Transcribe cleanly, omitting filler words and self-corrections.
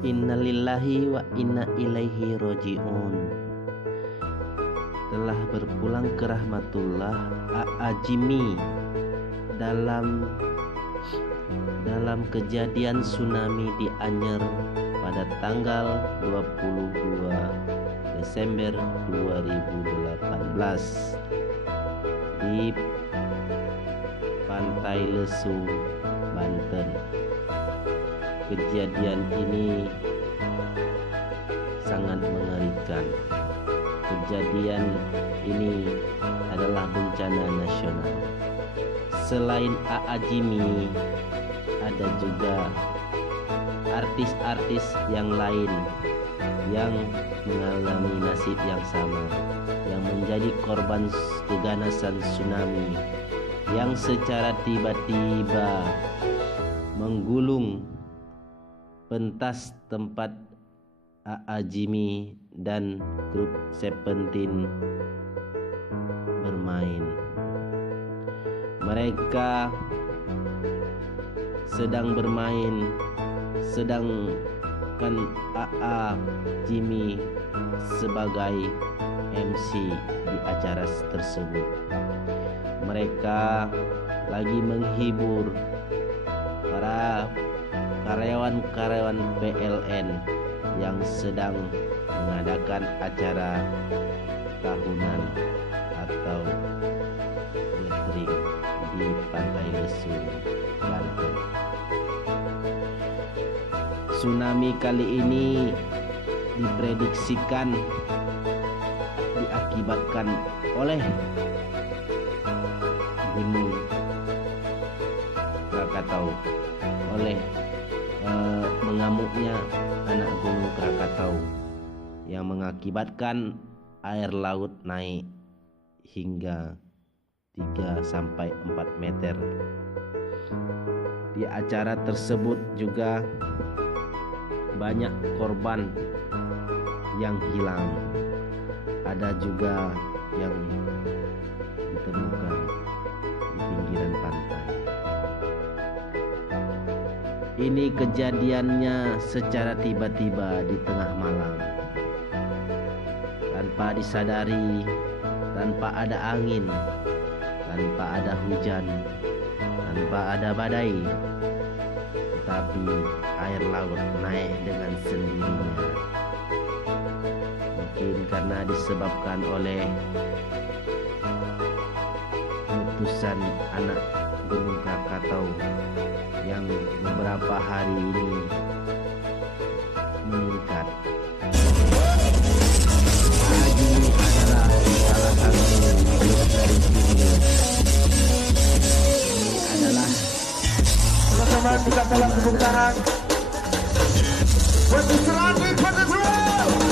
Innalillahi wa inna ilaihi roji'un. Telah berpulang ke rahmatullah A.A. Jimmy dalam kejadian tsunami di Anyer pada tanggal 22 Desember 2018 di Pantai Lesu, Banten. Kejadian ini sangat mengerikan. Kejadian ini adalah bencana nasional. Selain A.A. Jimmy, ada juga artis-artis yang lain yang mengalami nasib yang sama, yang menjadi korban keganasan tsunami yang secara tiba-tiba menggulung pentas tempat A.A. Jimmy dan grup Seventeen bermain. Mereka sedang bermain, sedangkan A.A. Jimmy sebagai MC di acara tersebut. Mereka lagi menghibur para karyawan-karyawan PLN yang sedang mengadakan acara tahunan atau gathering di Pantai Lesu, Banten. Tsunami kali ini diprediksikan diakibatkan oleh Gunung Krakatau, oleh mengamuknya anak Gunung Krakatau yang mengakibatkan air laut naik hingga 3-4 meter. Di acara tersebut juga banyak korban yang hilang. Ada juga yang ditemukan di pinggiran pantai. Ini kejadiannya secara tiba-tiba di tengah malam, tanpa disadari, tanpa ada angin, tanpa ada hujan, tanpa ada badai, tetapi air laut naik dengan sendirinya. Mungkin karena disebabkan oleh letusan anak Gunung Krakatau yang beberapa hari ini meningkat. Ini adalah salah satu grup dari sini. Ini adalah teman-teman, buka dalam tepuk tangan. Buat Tsunami pada semua.